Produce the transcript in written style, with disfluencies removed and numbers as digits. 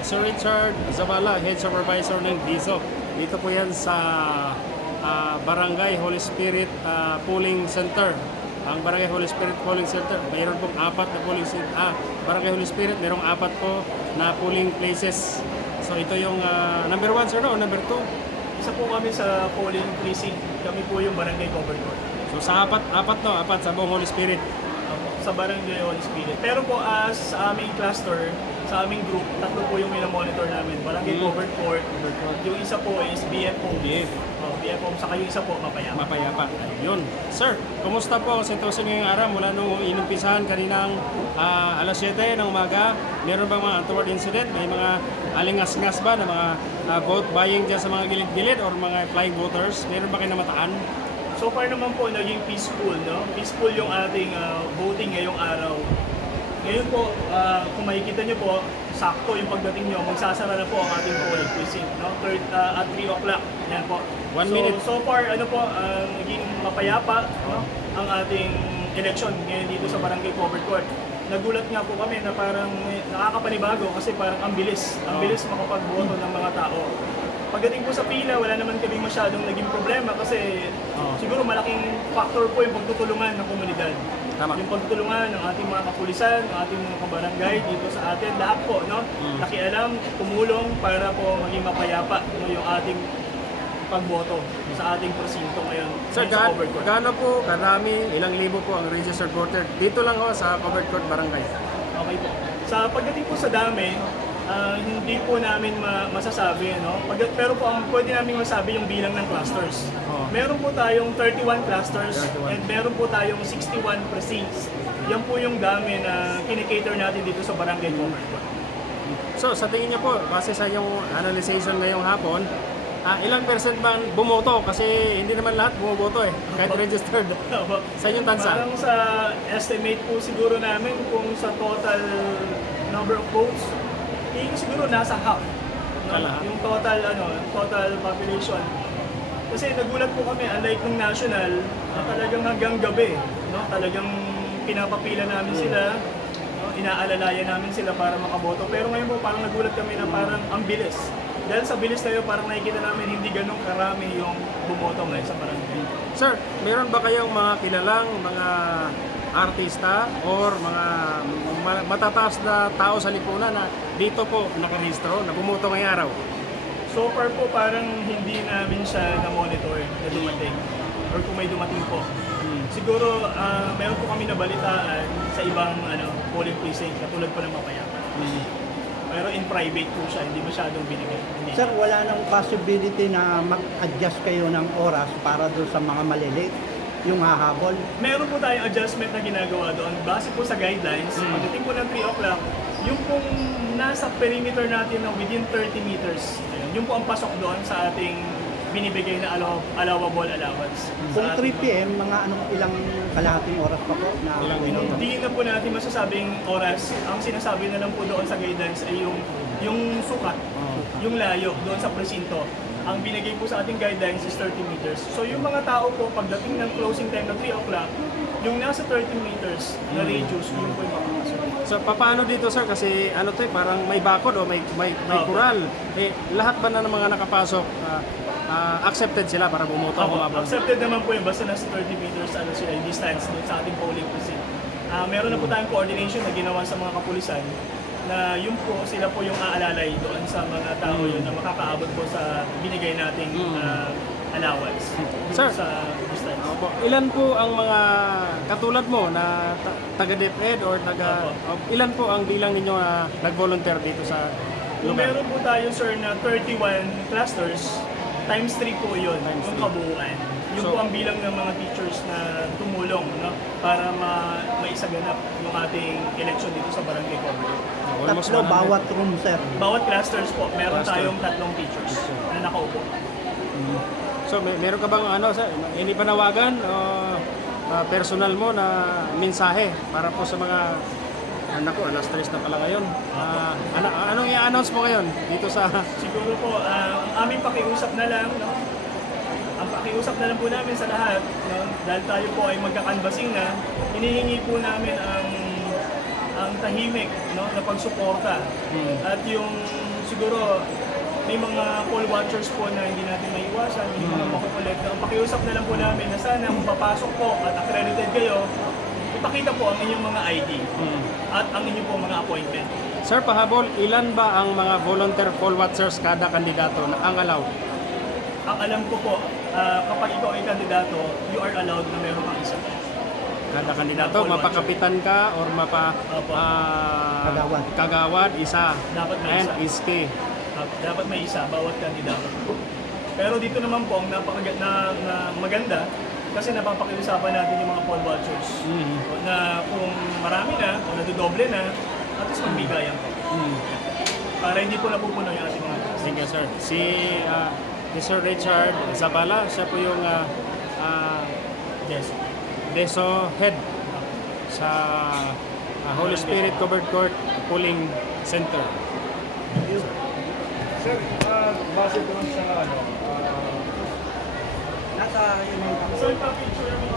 Sir Richard Zavala, Head Supervisor ng DISO. Dito po yan sa Barangay Holy Spirit Polling Center. Ang Barangay Holy Spirit Polling Center, mayroon pong apat na polling center. Barangay Holy Spirit, mayroong apat po na polling places. So ito yung number 1 sir, no? Number 2? Isa po kami sa polling precinct. Kami po yung barangay governor. So sa apat sa buong Holy Spirit. Sa barangay Holy Spirit. Pero po sa aming cluster, sa aming group, tatlo po yung minamonitor namin. Barangay Governor, yung isa po is BFO. BFO, saka yung isa po Mapayapa. Mapayapa. Yun. Sir, kumusta po ang sitwasyon ngayong araw mula nung inumpisahan kaninang alas 7 ng umaga? Meron bang mga untoward incident? May mga alingas-ngas ba na mga vote buying dyan sa mga gilid-gilid or mga flying voters? Meron ba kayo namataan? So far naman po, naging peaceful, no? Peaceful yung ating voting ngayong araw. Ngayon po, kung makikita nyo po, sakto yung pagdating nyo, magsasara na po ang ating polling precinct, no? At 3 o'clock, yan po. 1 minute. So far, naging mapayapa, no? Ang ating election ngayon dito sa Barangay Covered. Nagulat nga po kami na parang nakakapanibago kasi parang ang bilis makapagboto ng mga tao. Pagdating po sa pila, wala naman kami masyadong naging problema kasi siguro malaking factor po yung pagtutulungan ng komunidad. Tama. Yung pagtutulungan ng ating mga kapulisan, ng ating mga kabarangay dito sa atin, lahat po, no? Nakialam, tumulong para po maging mapayapa, no, yung ating pagboto sa ating presinto ngayon. Sir, sa Covered Court. gaano po karami, ilang libo po ang registered voter? Dito lang ho sa Covered Court Barangay. Okay po. Sa pagdating po sa dami, hindi po namin masasabi, no? Pero po ang pwede namin masabi yung bilang ng clusters. Meron po tayong 31 clusters 31. and meron po tayong 61 precincts. Yan po yung dami na kinikater natin dito sa Barangay Covered Court. So, sa tingin niyo po, base sa yung analyzation ngayong hapon, ilang percent bang bumoto? Kasi hindi naman lahat bumoboto kahit registered. Sa inyong tansa? Parang sa estimate po siguro namin kung sa total number of votes, siguro nasa half. No? Half. Yung total population. Kasi nagulat po kami, unlike nung national, na talagang hanggang gabi, no? Talagang pinapapila namin sila, no? Inaalalayan namin sila para makaboto. Pero ngayon po parang nagulat kami na parang ang bilis. Dahil sa bilis tayo, parang nakikita namin hindi ganun karami yung bumoto ngayon sa barangay. Sir, meron ba kayong mga kilalang mga artista or mga matataas na tao sa lipunan na dito po nakarehistro, na bumoto ngayong araw? So far po parang hindi namin siya na-monitor na dumating or kung may dumating po. Siguro mayroon po kami nabalitaan sa ibang polling precinct katulad po ng Mapayapa. Pero in private po siya, hindi masyadong binigay. Hindi. Sir, wala nang possibility na mag-adjust kayo ng oras para doon sa mga malilate, yung hahabol? Meron po tayong adjustment na ginagawa doon base po sa guidelines. Pagdating po ng 3 o'clock, yung pong nasa perimeter natin ng within 30 meters, yung po ang pasok doon sa ating binibigay na allowable allowance. Kung Sa 3 ating p.m., ilang kalahating oras pa po na Ilang minuto? Hindi na po natin masasabing oras. Ang sinasabi na lang po doon sa guidelines ay yung sukat, yung layo doon sa presinto. Ang binigay po sa ating guidelines is 30 meters. So yung mga tao po, pagdating ng closing time na 3 o'clock, yung nasa 30 meters na radius, yun po yung makakasok. So, paano dito sir? Kasi parang may bakod o may kural. Lahat ba na ng mga nakapasok, accepted sila para bumoto? Accepted naman po yun, basta nasa 30 meters sila yung distance dun sa ating polling precinct. Meron na po tayong coordination na ginawa sa mga kapulisan na yun po, sila po yung aalalay doon sa mga tao yun na makakaabot po sa binigay nating allowance Sir, sa distance. ilan po ang mga katulad mo na taga-DepEd or ilan po ang bilang ninyo na nag-volunteer dito sa Kung lugar? meron po tayo sir na 31 clusters, times 3 po yun, yung kabuuan. Yung po ang bilang ng mga teachers na tumulong, no, para maisaganap yung ating election dito sa Barangay Covered. Almost Tatlo 100. bawat room, sir. Bawat clusters po, meron Cluster. tayong 3 teachers na nakaupo. So, meron ka bang sir, inipanawagan o personal mo na mensahe para po sa mga alas 3 na pala ngayon. Anong i-announce mo ngayon dito sa... Siguro po, ang aming pakiusap na lang, no? Ang pakiusap na lang po namin sa lahat, no? Dahil tayo po ay magkakanbasing na, hinihingi po namin ang ang tahimik, no, na pagsuporta. Mm. At yung siguro may mga poll watchers po na hindi natin maiwasan, hindi mga makukulit. Ang pakiusap na lang po namin na sana kung papasok po at accredited kayo, ipakita po ang inyong mga ID Mm. at ang inyong po mga appointment. Sir, pahabol, ilan ba ang mga volunteer poll watchers kada kandidato na ang allowed? Ang alam ko po, kapag ikaw ay kandidato, you are allowed na meron kang isa. Kada kandidato, Poll watcher. mapakapitan ka or Opo. Kagawad. kagawad, isa. Dapat may And isa. iski. Dapat may isa, bawat kandidato. Pero dito naman po, ang maganda, kasi napapakiusapan natin yung mga poll watchers. Mm. Na kung marami na, o nadodoble na, at least magbigayan po. Mm. Para hindi po napupuno yung ating mga Thank you, sir. Si Sir Richard Zabala, siya po yung yes. DESO head sa Holy Spirit Covered Court Polling Center. Sir, base doon sa ano, Nasa yun yung Sir, pa-picture mo